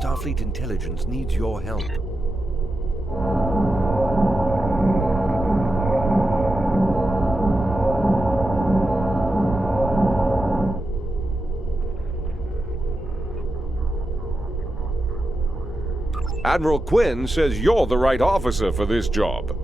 Starfleet intelligence needs your help. Admiral Quinn says you're the right officer for this job.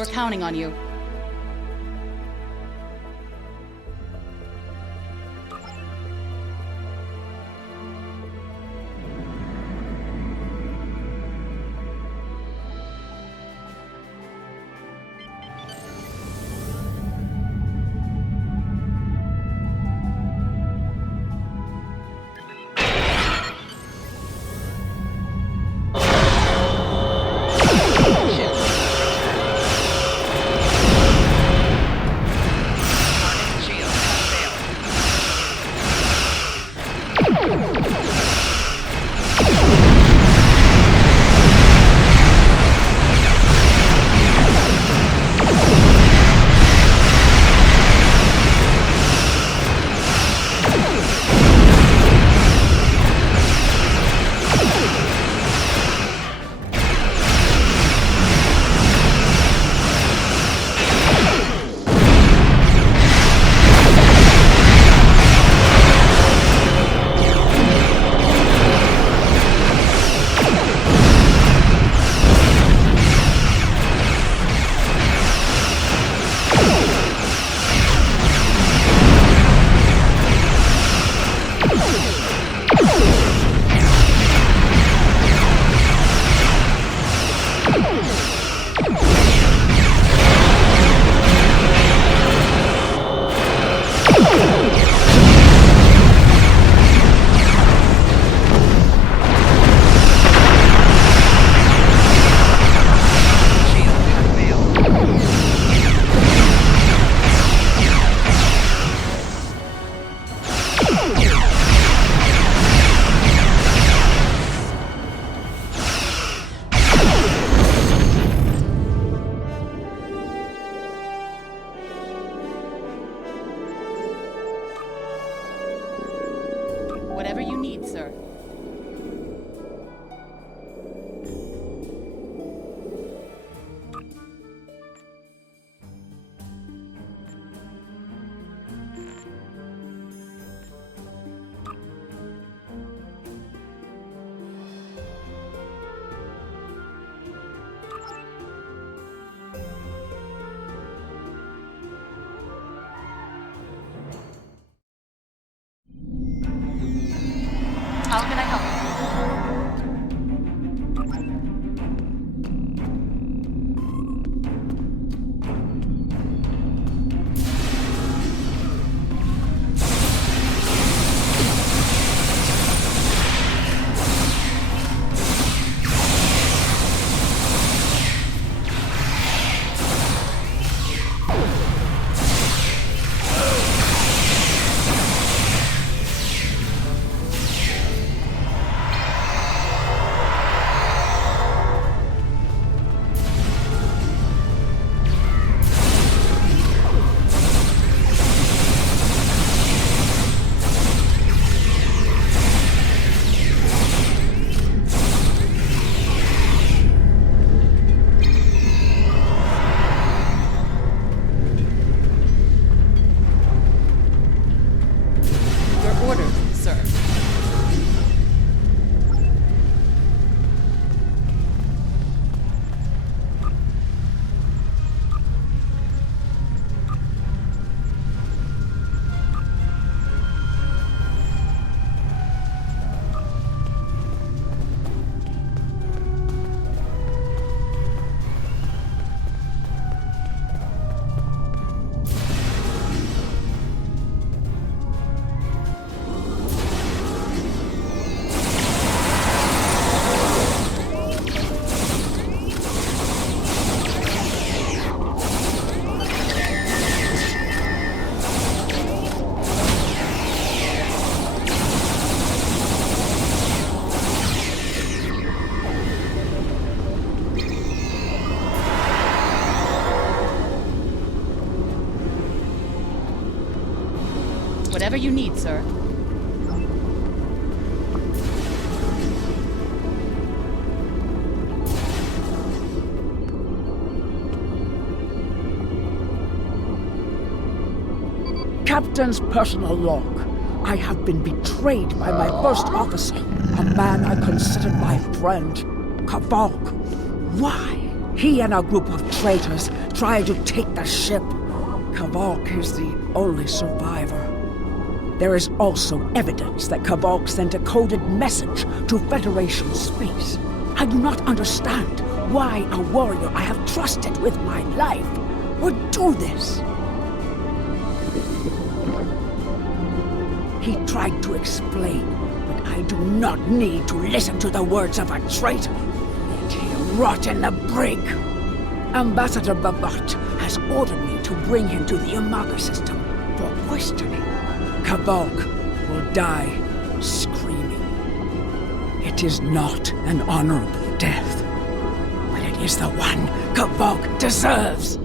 We're counting on you. How can I help? Whatever you need, sir. Captain's personal log. I have been betrayed by my first officer, a man I considered my friend, Kavok. Why? He and a group of traitors tried to take the ship. Kavok is the only survivor. There is also evidence that Kavok sent a coded message to Federation space. I do not understand why a warrior I have trusted with my life would do this. He tried to explain, but I do not need to listen to the words of a traitor. Let him rot in the brig. Ambassador Babat has ordered me to bring him to the Imaga system for questioning. Kavok will die screaming. It is not an honorable death, but it is the one Kavok deserves.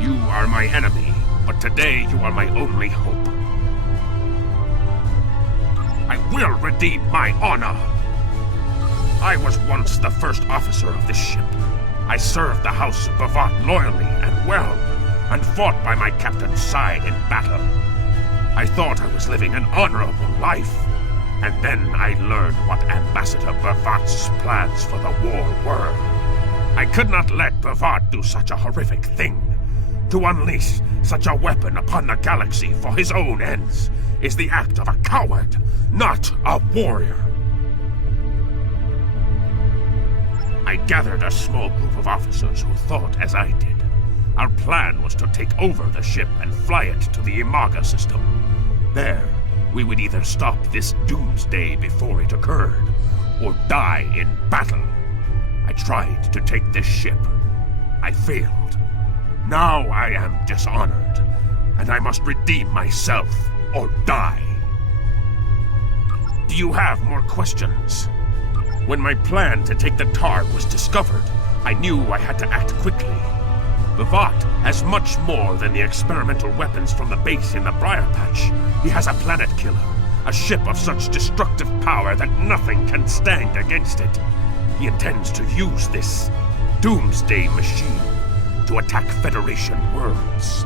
You are my enemy, but today you are my only hope. I will redeem my honor. I was once the first officer of this ship. I served the House of Bavat loyally and well, and fought by my captain's side in battle. I thought I was living an honorable life, and then I learned what Ambassador Bavat's plans for the war were. I could not let Bavat do such a horrific thing. To unleash such a weapon upon the galaxy for his own ends is the act of a coward, not a warrior. I gathered a small group of officers who thought as I did. Our plan was to take over the ship and fly it to the Imaga system. There, we would either stop this doomsday before it occurred, or die in battle. I tried to take this ship. I failed. Now I am dishonored, and I must redeem myself or die. Do you have more questions? When my plan to take the Tar was discovered, I knew I had to act quickly. Bavat has much more than the experimental weapons from the base in the Briar Patch. He has a planet killer, a ship of such destructive power that nothing can stand against it. He intends to use this Doomsday machine to attack Federation worlds.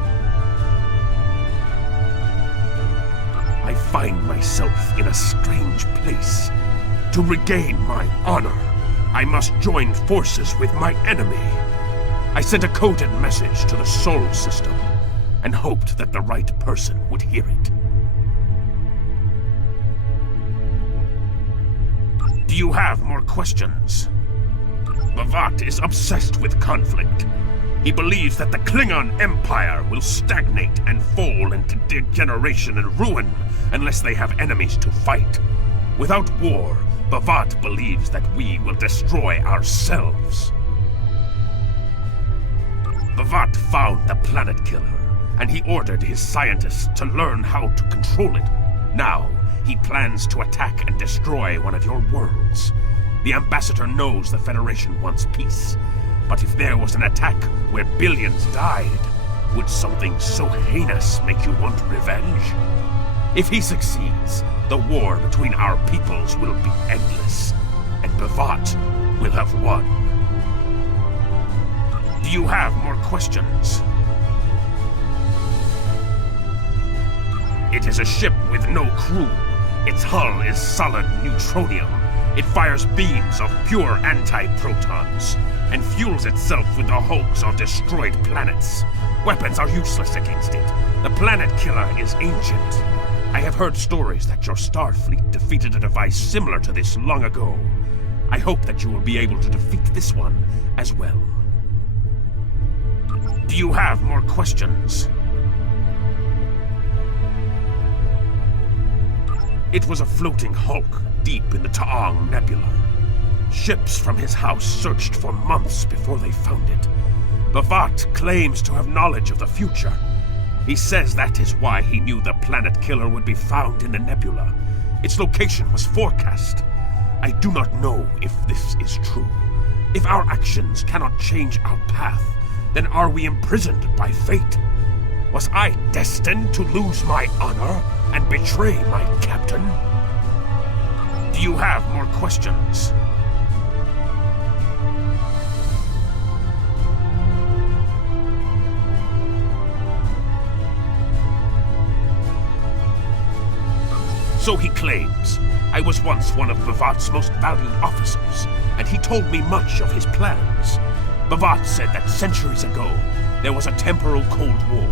I find myself in a strange place. To regain my honor, I must join forces with my enemy. I sent a coded message to the Sol system and hoped that the right person would hear it. Do you have more questions? Bavat is obsessed with conflict. He believes that the Klingon Empire will stagnate and fall into degeneration and ruin unless they have enemies to fight. Without war, Bavat believes that we will destroy ourselves. Bavat found the planet killer, and he ordered his scientists to learn how to control it. Now, he plans to attack and destroy one of your worlds. The Ambassador knows the Federation wants peace, but if there was an attack where billions died, would something so heinous make you want revenge? If he succeeds, the war between our peoples will be endless, and Bavat will have won. Do you have more questions? It is a ship with no crew. Its hull is solid neutronium. It fires beams of pure anti-protons, and fuels itself with the hulks of destroyed planets. Weapons are useless against it. The planet killer is ancient. I have heard stories that your Starfleet defeated a device similar to this long ago. I hope that you will be able to defeat this one as well. Do you have more questions? It was a floating hulk deep in the Taong Nebula. Ships from his house searched for months before they found it. Bavat claims to have knowledge of the future. He says that is why he knew the planet killer would be found in the nebula. Its location was forecast. I do not know if this is true. If our actions cannot change our path, then are we imprisoned by fate? Was I destined to lose my honor and betray my captain? Do you have more questions? So he claims. I was once one of Bavat's most valued officers, and he told me much of his plans. Bavat said that centuries ago, there was a temporal Cold War.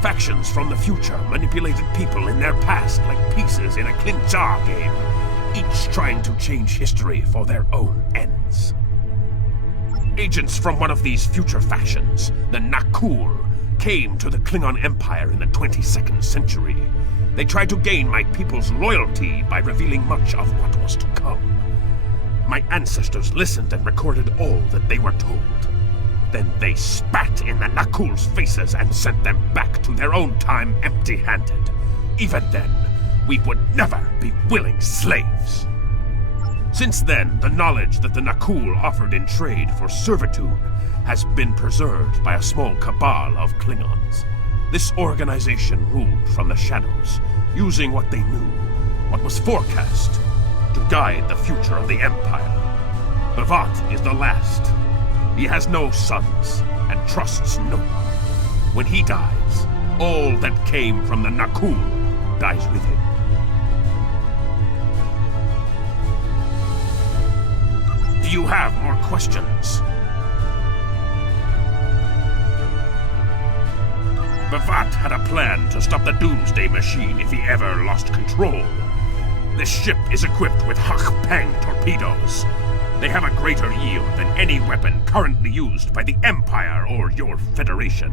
Factions from the future manipulated people in their past like pieces in a Clint-Jar game, each trying to change history for their own ends. Agents from one of these future factions, the Nakul, came to the Klingon Empire in the 22nd century. They tried to gain my people's loyalty by revealing much of what was to come. My ancestors listened and recorded all that they were told. Then they spat in the Nakul's faces and sent them back to their own time empty-handed. Even then, we would never be willing slaves. Since then, the knowledge that the Nakul offered in trade for servitude has been preserved by a small cabal of Klingons. This organization ruled from the shadows, using what they knew, what was forecast, to guide the future of the Empire. Bavat is the last. He has no sons, and trusts no one. When he dies, all that came from the Nakul dies with him. Do you have more questions? Bavat had a plan to stop the Doomsday Machine if he ever lost control. This ship is equipped with Hak-Pang torpedoes. They have a greater yield than any weapon currently used by the Empire or your Federation.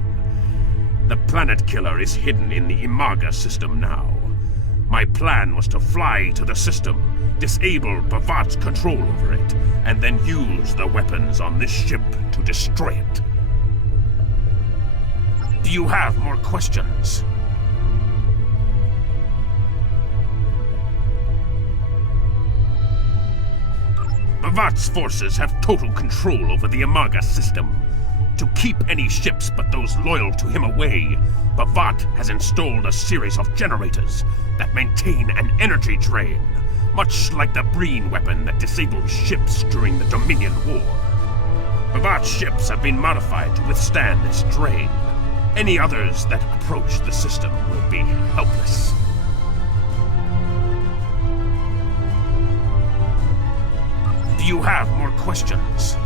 The planet killer is hidden in the Imaga system now. My plan was to fly to the system, disable Bavat's control over it, and then use the weapons on this ship to destroy it. Do you have more questions? Bavat's forces have total control over the Amaga system. To keep any ships but those loyal to him away, Bavat has installed a series of generators that maintain an energy drain, much like the Breen weapon that disabled ships during the Dominion War. Bavat's ships have been modified to withstand this drain. Any others that approach the system will be helpless. Do you have more questions?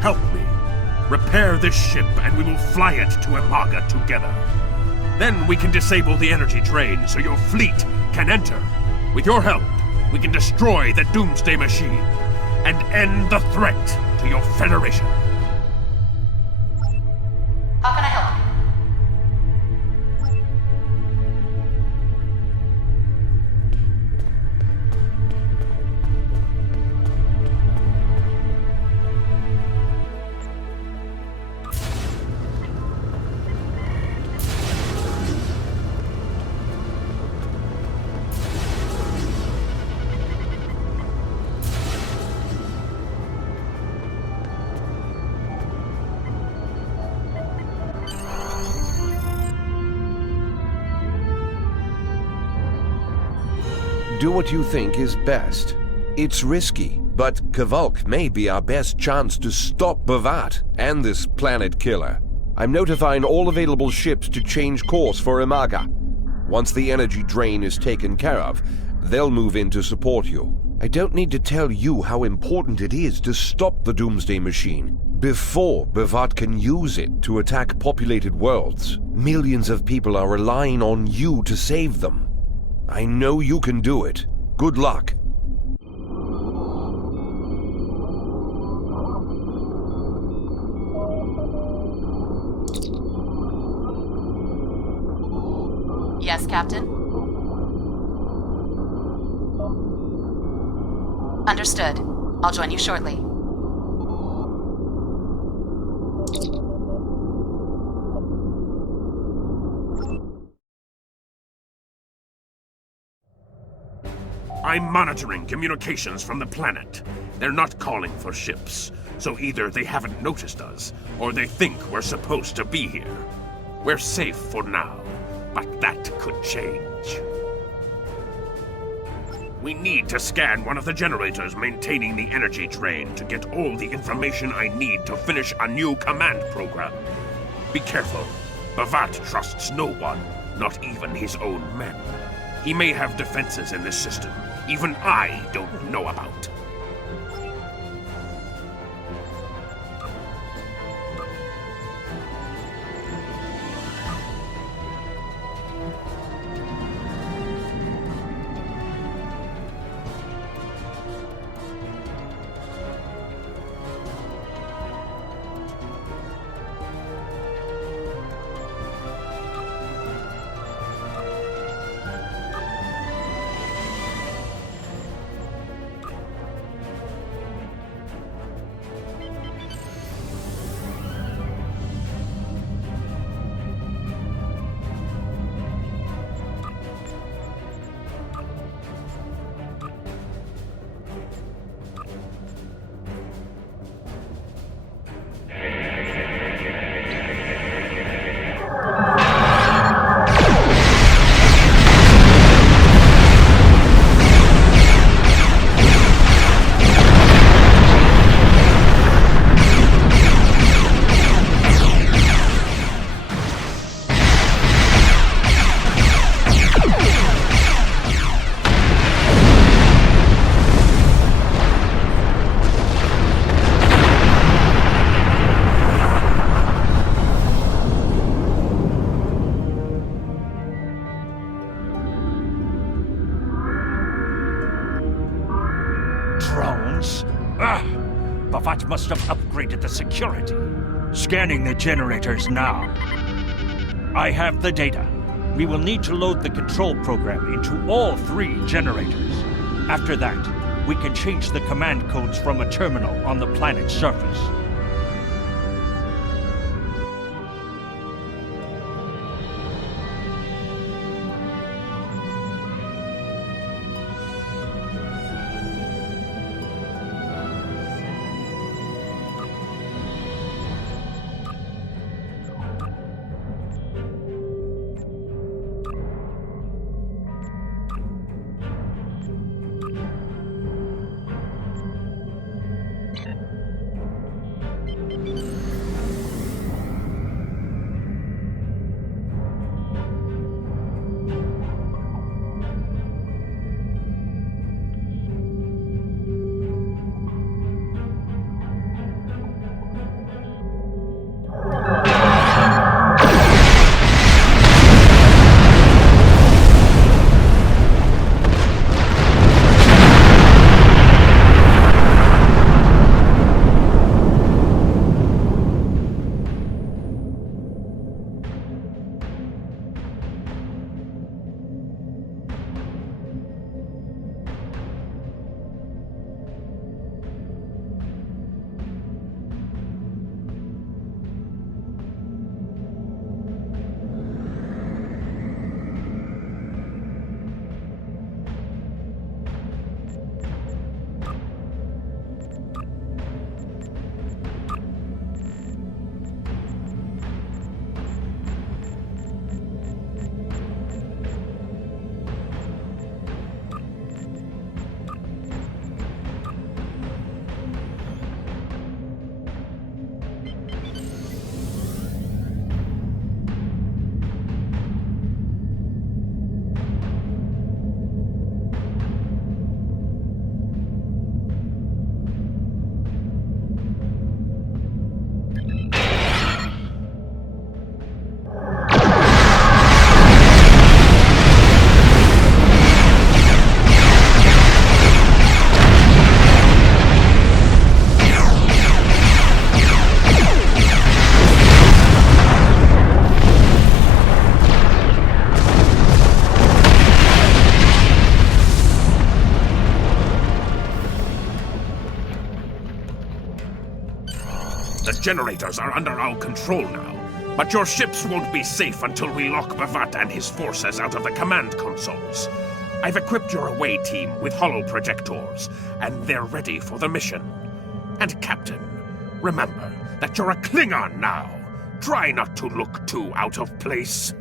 Help me. Repair this ship and we will fly it to Amaga together. Then we can disable the energy drain so your fleet can enter. With your help, we can destroy the Doomsday Machine and end the threat to your Federation. How can I help you? Do what you think is best. It's risky, but Kvalk may be our best chance to stop Bavat and this planet killer. I'm notifying all available ships to change course for Amaga. Once the energy drain is taken care of, they'll move in to support you. I don't need to tell you how important it is to stop the Doomsday Machine before Bavat can use it to attack populated worlds. Millions of people are relying on you to save them. I know you can do it. Good luck. Yes, Captain? Understood. I'll join you shortly. I'm monitoring communications from the planet. They're not calling for ships, so either they haven't noticed us, or they think we're supposed to be here. We're safe for now, but that could change. We need to scan one of the generators maintaining the energy drain to get all the information I need to finish a new command program. Be careful. Bavat trusts no one, not even his own men. He may have defenses in this system even I don't know about. Bavat must have upgraded the security. Scanning the generators now. I have the data. We will need to load the control program into all 3 generators. After that, we can change the command codes from a terminal on the planet's surface. The generators are under our control now. But your ships won't be safe until we lock Bavat and his forces out of the command consoles. I've equipped your away team with holo-projectors, and they're ready for the mission. And Captain, remember that you're a Klingon now. Try not to look too out of place.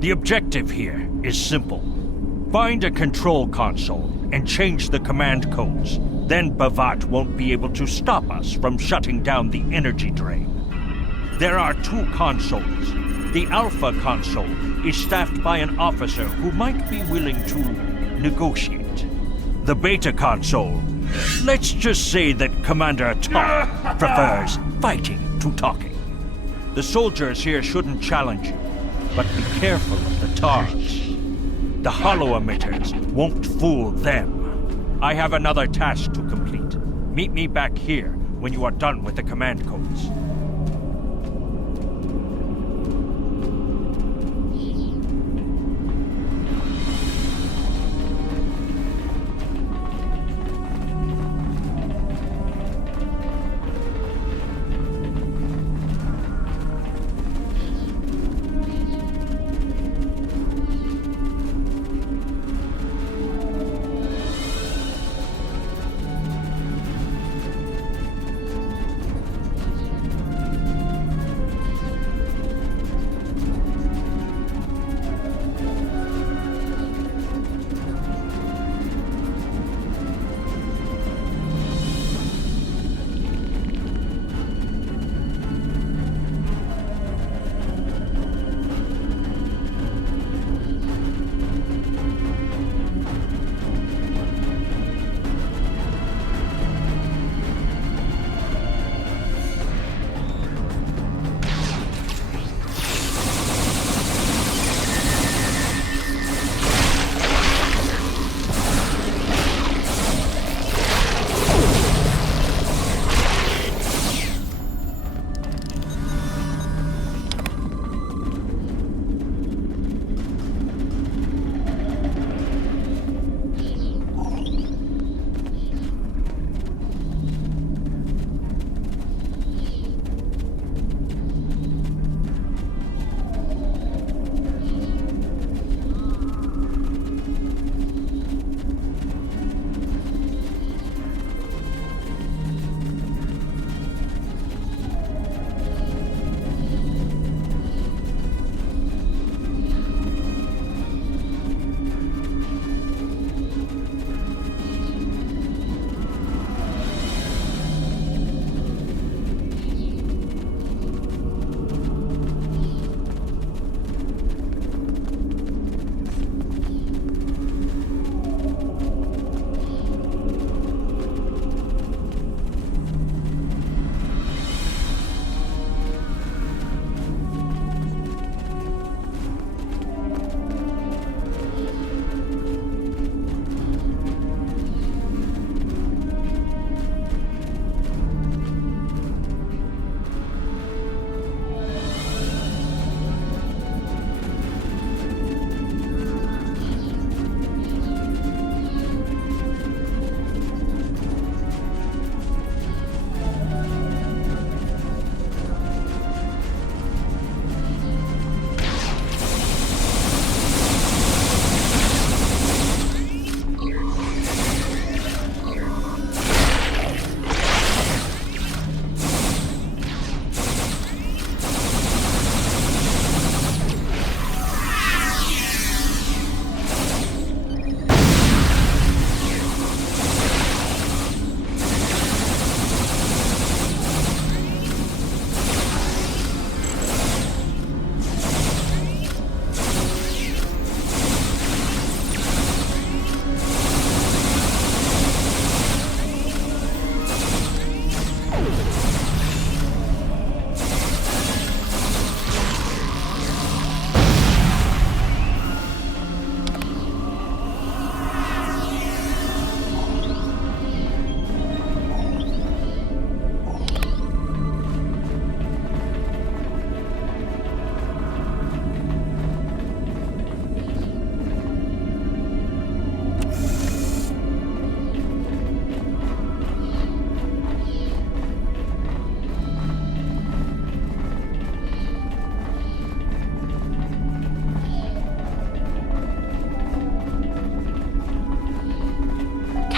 The objective here is simple. Find a control console and change the command codes. Then Bavat won't be able to stop us from shutting down the energy drain. There are 2 consoles. The Alpha console is staffed by an officer who might be willing to negotiate. The Beta console, let's just say that Commander Tom prefers fighting to talking. The soldiers here shouldn't challenge you. But be careful of the TARs. The holo emitters won't fool them. I have another task to complete. Meet me back here when you are done with the command codes.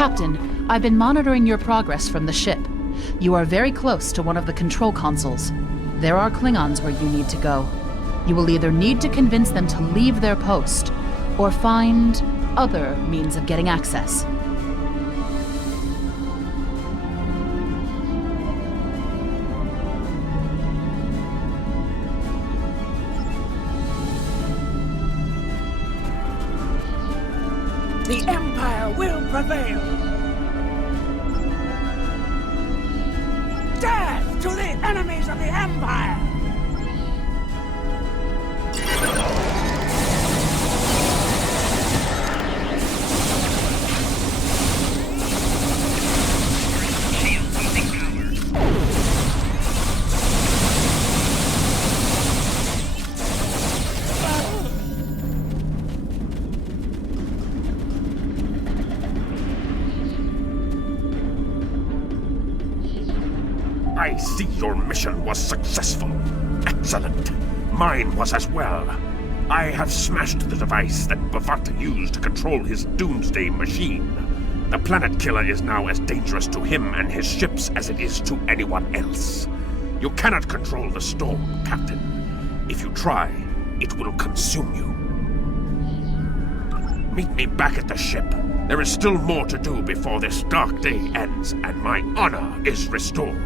Captain, I've been monitoring your progress from the ship. You are very close to one of the control consoles. There are Klingons where you need to go. You will either need to convince them to leave their post, or find other means of getting access. The Empire will prevail! Death to the enemies of the Empire! I see your mission was successful. Excellent. Mine was as well. I have smashed the device that Bavata used to control his Doomsday machine. The planet killer is now as dangerous to him and his ships as it is to anyone else. You cannot control the storm, Captain. If you try, it will consume you. Meet me back at the ship. There is still more to do before this dark day ends and my honor is restored.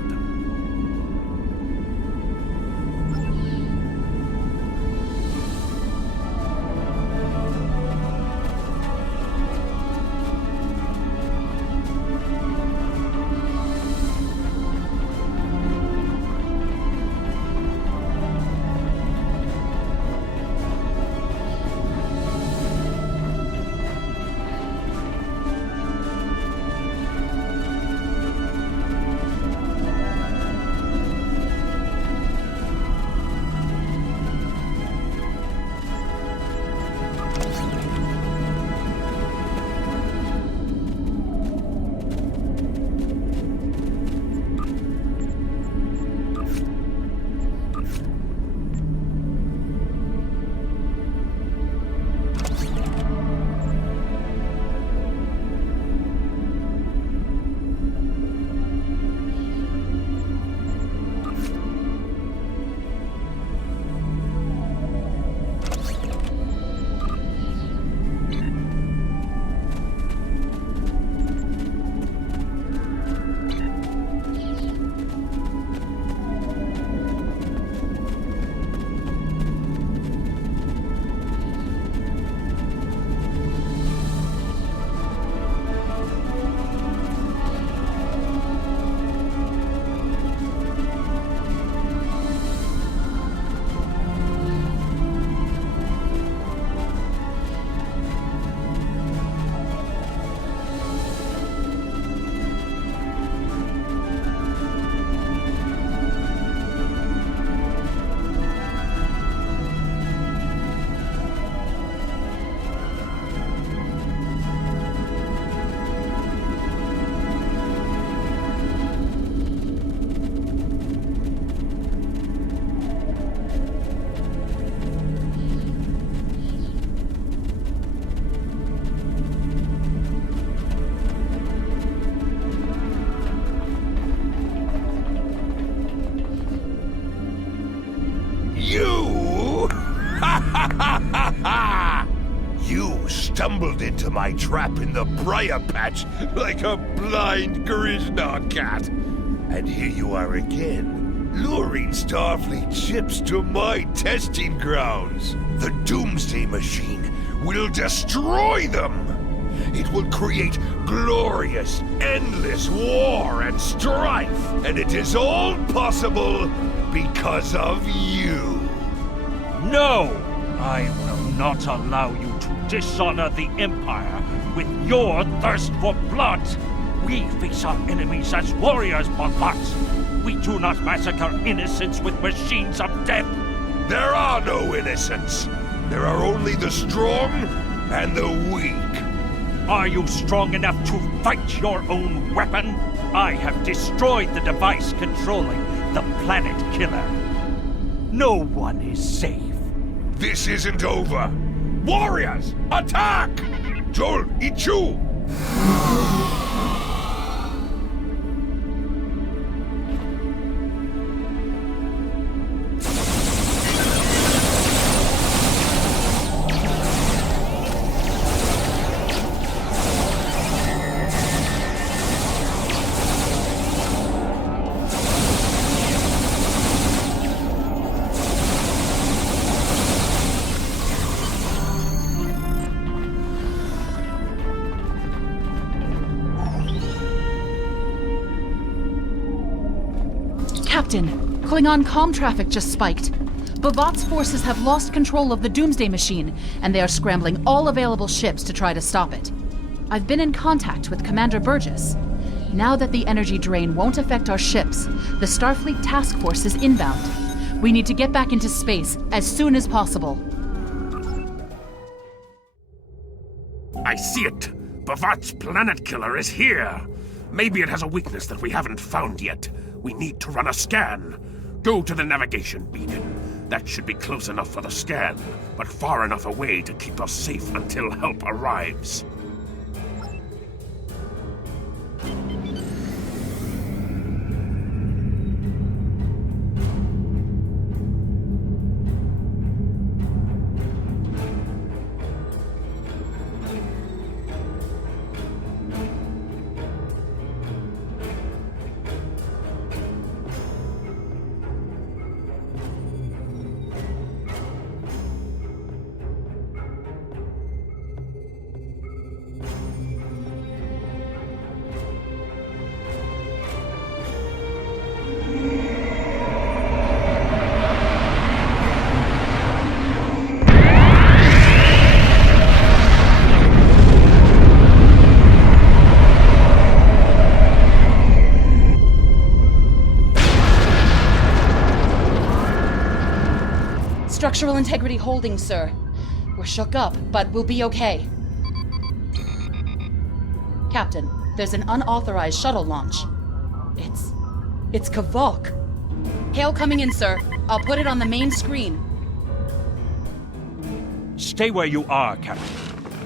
You stumbled into my trap in the briar patch like a blind Grishnod cat. And here you are again, luring Starfleet ships to my testing grounds. The Doomsday machine will destroy them. It will create glorious, endless war and strife. And it is all possible because of you. No! I will not allow you to dishonor the Empire with your thirst for blood! We face our enemies as warriors, Bavats! We do not massacre innocents with machines of death! There are no innocents. There are only the strong and the weak. Are you strong enough to fight your own weapon? I have destroyed the device controlling the planet killer. No one is safe. This isn't over. Warriors, attack! Joel, Ichu! Captain, Klingon comm traffic just spiked. Bavat's forces have lost control of the Doomsday machine, and they are scrambling all available ships to try to stop it. I've been in contact with Commander Burgess. Now that the energy drain won't affect our ships, the Starfleet task force is inbound. We need to get back into space as soon as possible. I see it! Bavat's planet killer is here! Maybe it has a weakness that we haven't found yet. We need to run a scan. Go to the navigation beacon. That should be close enough for the scan, but far enough away to keep us safe until help arrives. Structural integrity holding, sir. We're shook up, but we'll be okay. Captain, there's an unauthorized shuttle launch. It's Kavok. Hail coming in, sir. I'll put it on the main screen. Stay where you are, Captain.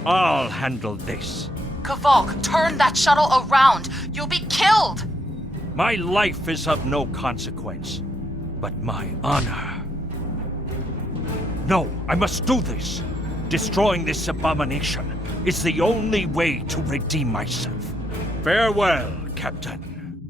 I'll handle this. Kavok, turn that shuttle around. You'll be killed! My life is of no consequence, but my honor. No, I must do this. Destroying this abomination is the only way to redeem myself. Farewell, Captain.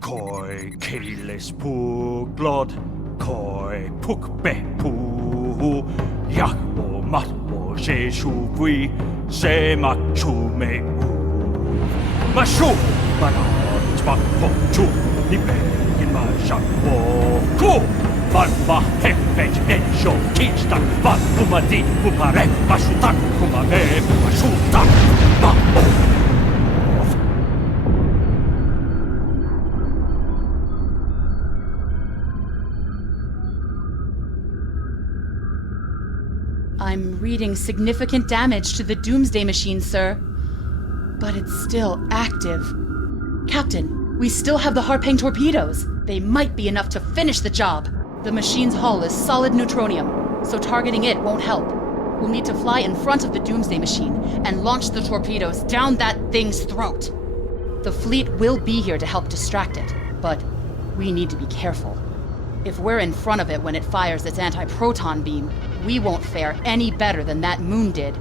Koi keles puglod, koi pukbe pu, yahbo matbo sheshugui, se machume u. Mashu, manot makpochu, nipe in majabo ku. Van va hefej ensho kistan van umadi upare masutak kumame masutak mamo. I'm reading significant damage to the Doomsday machine, sir. But it's still active. Captain, we still have the Harpang torpedoes. They might be enough to finish the job. The machine's hull is solid neutronium, so targeting it won't help. We'll need to fly in front of the Doomsday machine and launch the torpedoes down that thing's throat. The fleet will be here to help distract it, but we need to be careful. If we're in front of it when it fires its anti-proton beam, we won't fare any better than that moon did.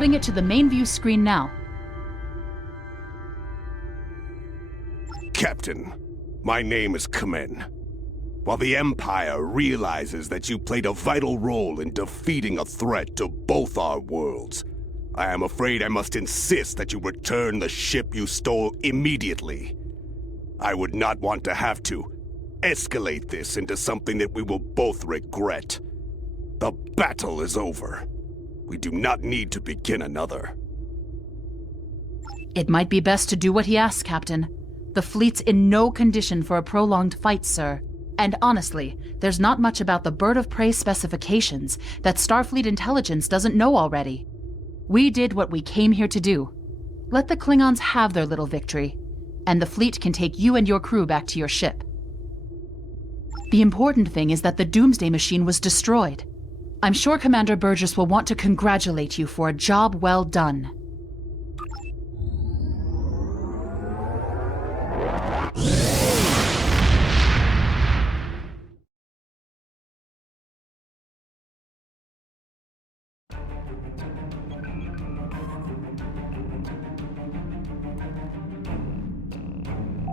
Routing it to the main view screen now. Captain, my name is Kamen. While the Empire realizes that you played a vital role in defeating a threat to both our worlds, I am afraid I must insist that you return the ship you stole immediately. I would not want to have to escalate this into something that we will both regret. The battle is over. We do not need to begin another. It might be best to do what he asks, Captain. The fleet's in no condition for a prolonged fight, sir. And honestly, there's not much about the Bird of Prey specifications that Starfleet intelligence doesn't know already. We did what we came here to do. Let the Klingons have their little victory, and the fleet can take you and your crew back to your ship. The important thing is that the Doomsday machine was destroyed. I'm sure Commander Burgess will want to congratulate you for a job well done.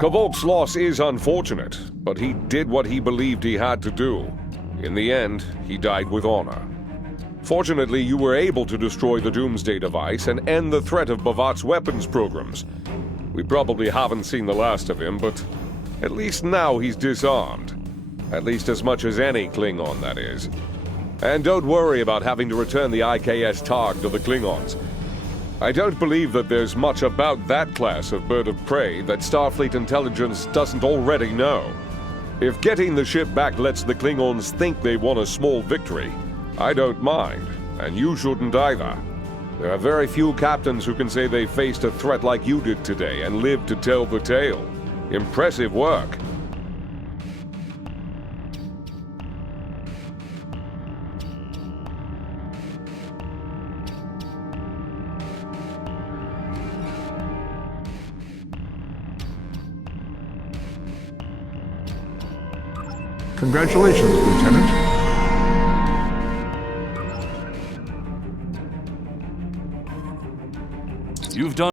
Kvolk's loss is unfortunate, but he did what he believed he had to do. In the end, he died with honor. Fortunately, you were able to destroy the Doomsday Device and end the threat of Bavat's weapons programs. We probably haven't seen the last of him, but at least now he's disarmed. At least as much as any Klingon, that is. And don't worry about having to return the IKS Targ to the Klingons. I don't believe that there's much about that class of bird of prey that Starfleet intelligence doesn't already know. If getting the ship back lets the Klingons think they won a small victory, I don't mind, and you shouldn't either. There are very few captains who can say they faced a threat like you did today and lived to tell the tale. Impressive work. Congratulations, Lieutenant. You've done